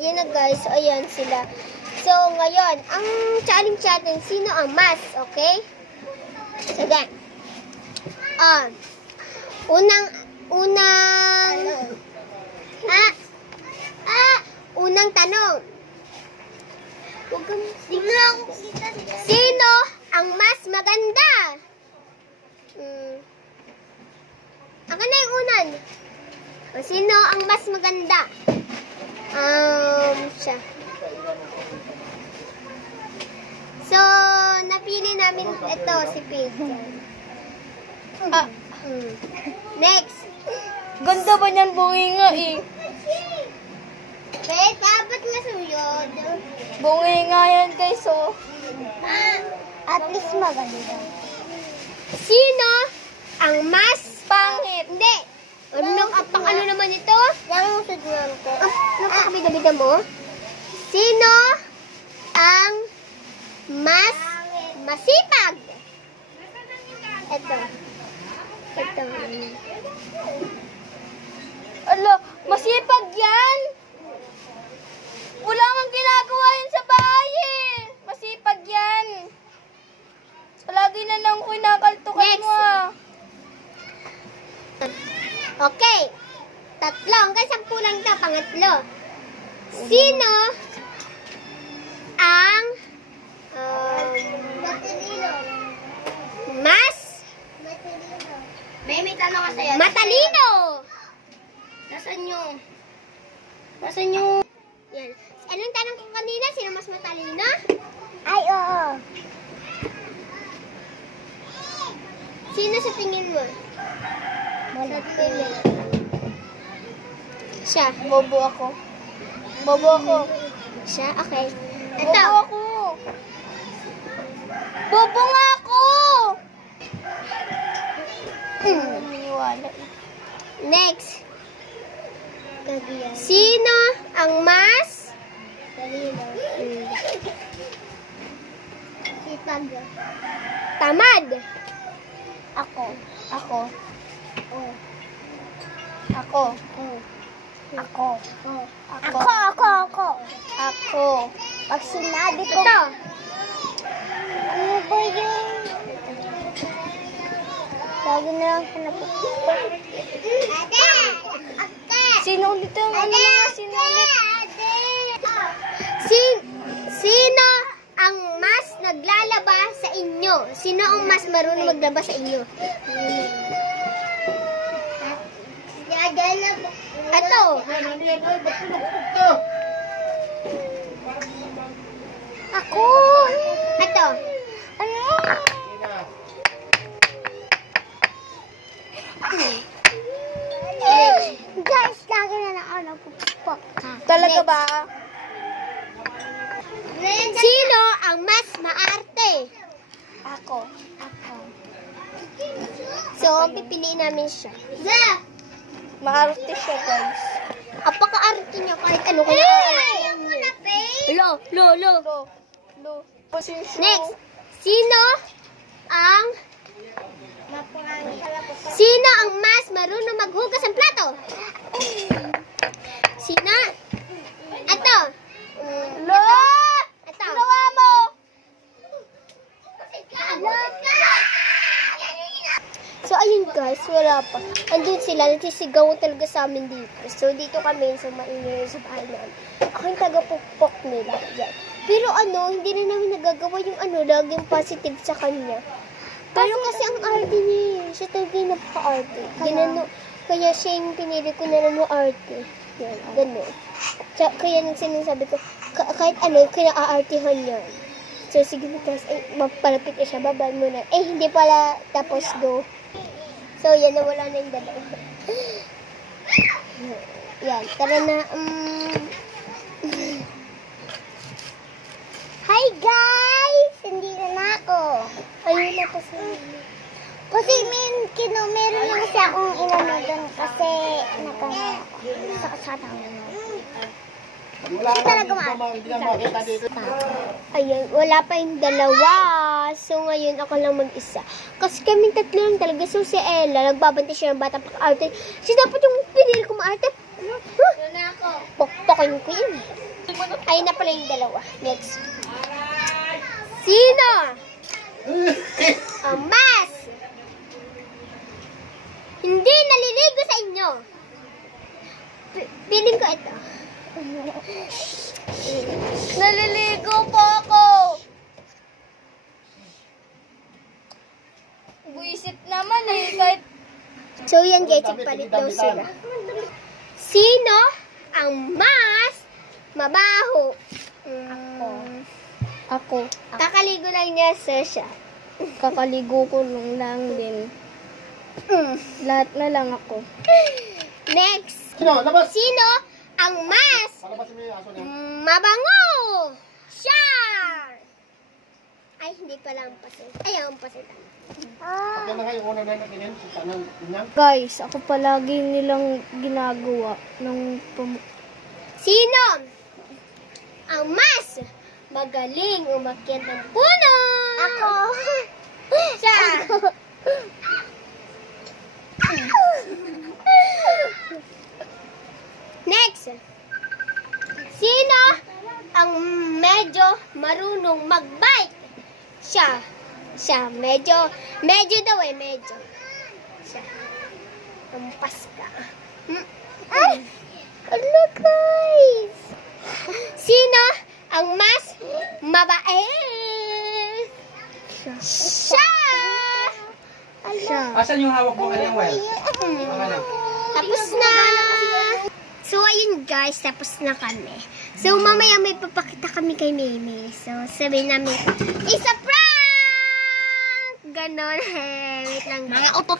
Ayan na guys, so ayan sila. So ngayon, ang challenge natin, sino ang mas, okay? So then, unang tanong. Sino ang mas maganda? Ako na yung unan. Sino ang mas maganda? Siya. So, napili namin ito, si Paige. Next. Ganda ba niyan bungi nga eh? Wait, dapat masuyod. Bungi nga yan guys oh. At least maganda. Sino ang mas Pangit. Hindi. Ano naman ito? Yung signan ko. Nakakabida-bida mo? Sino ang mas masipag? Ito. Ala, masipag yan. Wala kang ginagawa yan sa bahay eh. Masipag yan. Palagi na lang kinakaltukan Next. mo ah. Okay. Tatlo. Hanggang 10 lang ito. Pangatlo. Sino ang mas May tanong ka sa'yo. matalino? Nasaan yung... Yan. Anong tanong ko kanina? Sino mas matalino? Ay, oo. Sino sa tingin mo? Sa tingin. Siya. Bobo ako. Siya? Okay. Bobo Ito. ako. Bobo nga ako. Naniniwala eh. Next. Sino ang mas tamad? Ako. Pag sinabi ko. Ito. Ano ba yun? Lagi na lang siya napupunta. Sino ulit yung Sino ulit? Sino ang mas naglalaba sa inyo? Sino ang mas marunong maglaba sa inyo? Ato. Ako. Ato. Ano? Guys, lagi na lang ako nagpupok. Talaga ba? Sino ang mas maarte? Ako. So, pipiliin namin siya. Maarte siya guys. Apaka-arte niya kahit ano kaya. Lo. Lo. Position. Next. Sino ang mas marunong maghugas ng plato? Sino? Ito. Lo! Ito. Ginawa mo! So, ayun guys, wala pa. Andun sila, nagsisigaw talaga sa amin dito. So, dito kami sa maingay sa bahay namin. Ako yung taga-pukpok nila. Yan. Pero hindi na namin nagagawa yung laging positive sa kanya. Pero kasi ang arte niya, siya talaga yung napaka-arte. Kaya siya yung pinili ko na lang arte. Yan, gano'n. Kaya nang sinasabi ko, kahit kina-aartihan niya. So, sige guys, mapalapit na siya, babay muna. Hindi pala, tapos go. So, yan, nawala na yung dalawa. Yan, tara na. Hi guys! Hindi na ako. Ayun na kasi. Kasi meron lang siya akong inano doon kasi nakasatang Siya talaga Ayun, wala pa yung dalawa. So, ngayon ako lang mag-isa. Kasi kaming tatlo lang talaga. So, si Ella, nagbabantay siya ng batang pag-arte. Siya dapat yung pinili ko maarte. Ano na ako? Pokpokin ko yun. Ayun na pala yung dalawa. Next. Sino? Ang mas hindi naliligo sa inyo. Piling ko ito. Naliligo po ako. Buisit naman eh. Kahit So, yan guys, palit daw sila. Sino ang mas mabaho? ako. Kakaligo lang niya, sir, siya. Kakaligo ko lang din. Lahat na lang ako. Next. Sino? Labas! Sino ang mas Palabasin mo yung aso niya. mabango? Siya! Ay, hindi pala ang pasit. Ay, ang pasit. Pagyan na kayo una na natin sa tanong niya. Guys, ako palagi nilang ginagawa ng Sino ang mas magaling umakyat ng puno? Ako. Siya. Next. Sino ang medyo marunong mag-bike? Siya. Siya. Medyo daw eh, medyo. Siya. Ampas ka. Ay! Hello guys! Sino ang mas mabait? Siya! siya. Asan yung hawak mo kanyang well? Pangalan. Tapos na! So, ayun guys, tapos na kami. So, mamaya may papakita kami kay Mimi. So, sabihin namin, it's a prank! Ganon. Wait lang. Mga utot